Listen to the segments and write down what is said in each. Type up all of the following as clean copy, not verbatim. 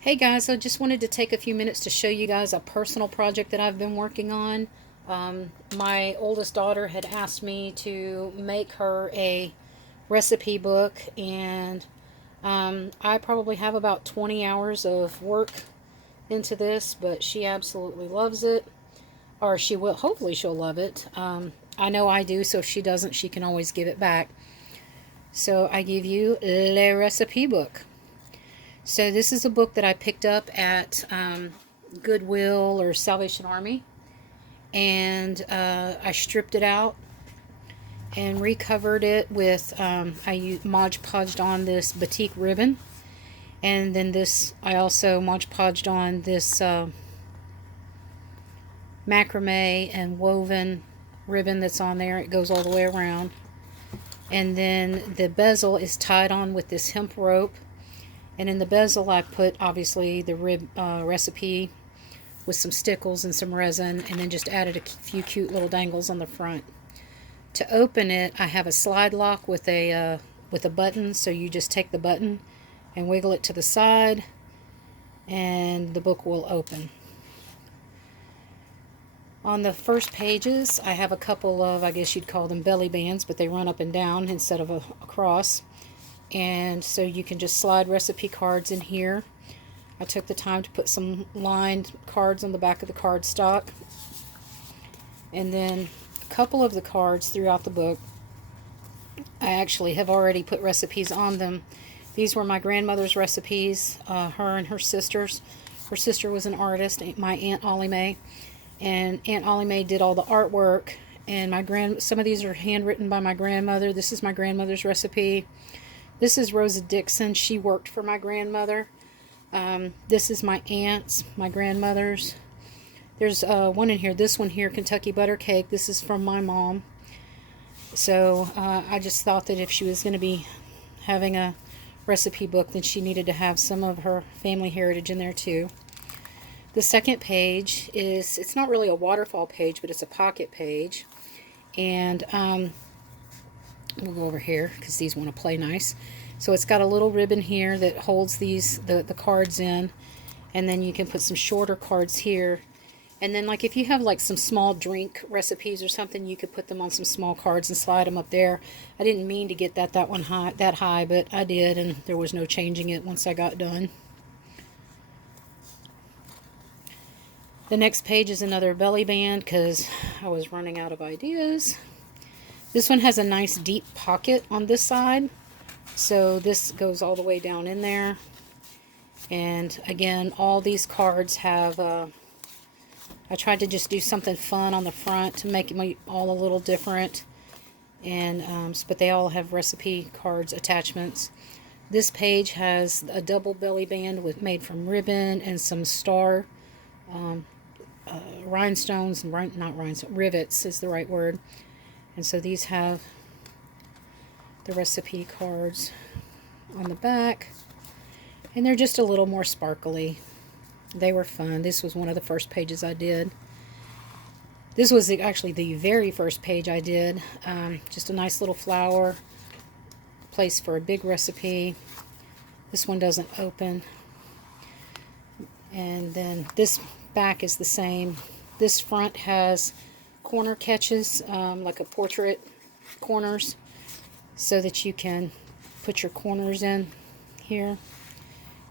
Hey guys, I just wanted to take a few minutes to show you guys a personal project that I've been working on. My oldest daughter had asked me to make her a recipe book, and I probably have about 20 hours of work into this, but she absolutely loves it, or she will, hopefully, she'll love it. I know I do, so if she doesn't, she can always give it back. So I give you Le Recipe Book. So this is a book that I picked up at Goodwill or Salvation Army, and I stripped it out and recovered it with I Mod Podged on this batik ribbon, and then this I also Mod Podged on this macrame and woven ribbon that's on there. It goes all the way around, and then the bezel is tied on with this hemp rope. And in the bezel, I put obviously the recipe with some stickles and some resin, and then just added a few cute little dangles on the front. To open it, I have a slide lock with a button. So you just take the button and wiggle it to the side, and the book will open. On the first pages, I have a couple of, I guess you'd call them belly bands, but they run up and down instead of across. And so you can just slide recipe cards in here. I took the time to put some lined cards on the back of the cardstock. And then a couple of the cards throughout the book, I actually have already put recipes on them. These were my grandmother's recipes, her and her sister's. Her sister was an artist, my Aunt Ollie Mae. And Aunt Ollie Mae did all the artwork. And some of these are handwritten by my grandmother. This is my grandmother's recipe. This is Rosa Dixon. She worked for my grandmother. This is my aunt's, my grandmother's. There's one in here. This one here, Kentucky Butter Cake. This is from my mom. So I just thought that if she was going to be having a recipe book, then she needed to have some of her family heritage in there too. The second page is, it's not really a waterfall page, but it's a pocket page. And we'll go over here because these want to play nice. So it's got a little ribbon here that holds the cards in, and then you can put some shorter cards here. And then, like, if you have like some small drink recipes or something, you could put them on some small cards and slide them up there. I didn't mean to get that high, but I did, and there was no changing it once I got done. The next page is another belly band because I was running out of ideas. This one has a nice deep pocket on this side, so this goes all the way down in there. And again, all these cards have, I tried to just do something fun on the front to make them all a little different. And but they all have recipe cards attachments. This page has a double belly band made from ribbon and some star rhinestones, not rhinestones, rivets is the right word. And so these have the recipe cards on the back, and they're just a little more sparkly. They were fun. This was one of the first pages I did. This was actually the very first page I did. Just a nice little flower, place for a big recipe. This one doesn't open. And then this back is the same. This front has corner catches, like a portrait corners, so that you can put your corners in here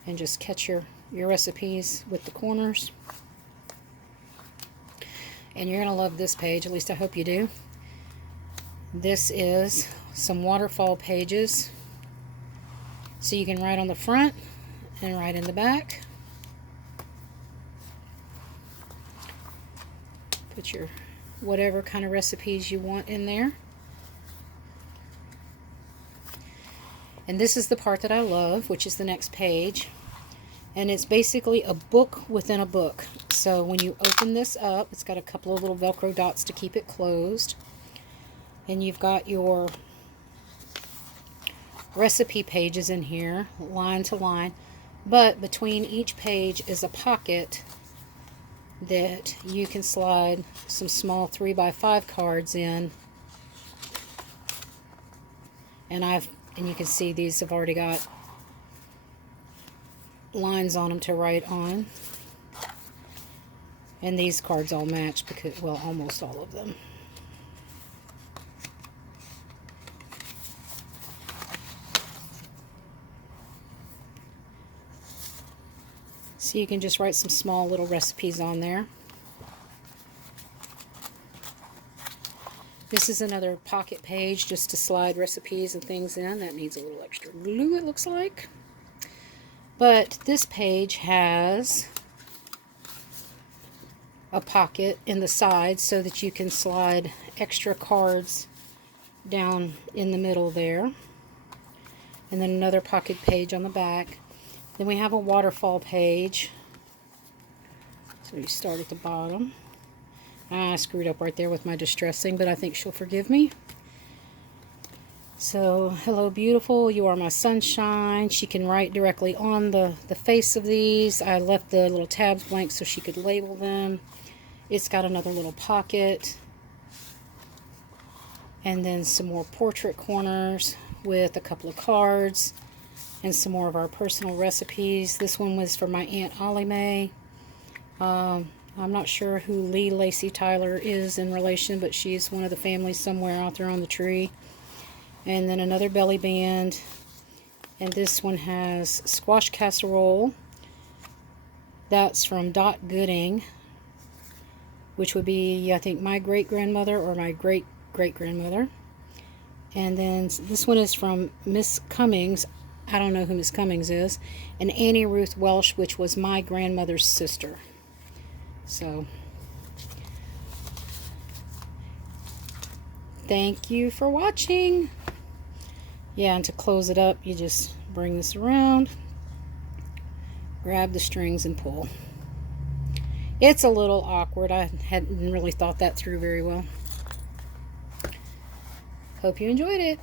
and just catch your recipes with the corners. And you're going to love this page, at least I hope you do. This is some waterfall pages, so you can write on the front and write in the back. Put your whatever kind of recipes you want in there. And this is the part that I love, which is the next page. And it's basically a book within a book. So when you open this up, it's got a couple of little Velcro dots to keep it closed. And you've got your recipe pages in here, line to line. But between each page is a pocket that you can slide some small 3x5 cards in. And you can see these have already got lines on them to write on. And these cards all match because, well, almost all of them. So you can just write some small little recipes on there. This is another pocket page just to slide recipes and things in. That needs a little extra glue, it looks like. But this page has a pocket in the side so that you can slide extra cards down in the middle there. And then another pocket page on the back. Then we have a waterfall page. So you start at the bottom. I screwed up right there with my distressing, but I think she'll forgive me. So, hello beautiful, you are my sunshine. She can write directly on the face of these. I left the little tabs blank so she could label them. It's got another little pocket. And then some more portrait corners with a couple of cards. And some more of our personal recipes. This one was for my Aunt Ollie Mae. I'm not sure who Lee Lacey Tyler is in relation, but she's one of the families somewhere out there on the tree. And then another belly band. And this one has squash casserole. That's from Dot Gooding, which would be, I think, my great-grandmother or my great-great-grandmother. And then this one is from Miss Cummings. I don't know who Miss Cummings is. And Annie Ruth Welsh, which was my grandmother's sister. So, thank you for watching. Yeah, and to close it up, you just bring this around, grab the strings and pull. It's a little awkward. I hadn't really thought that through very well. Hope you enjoyed it.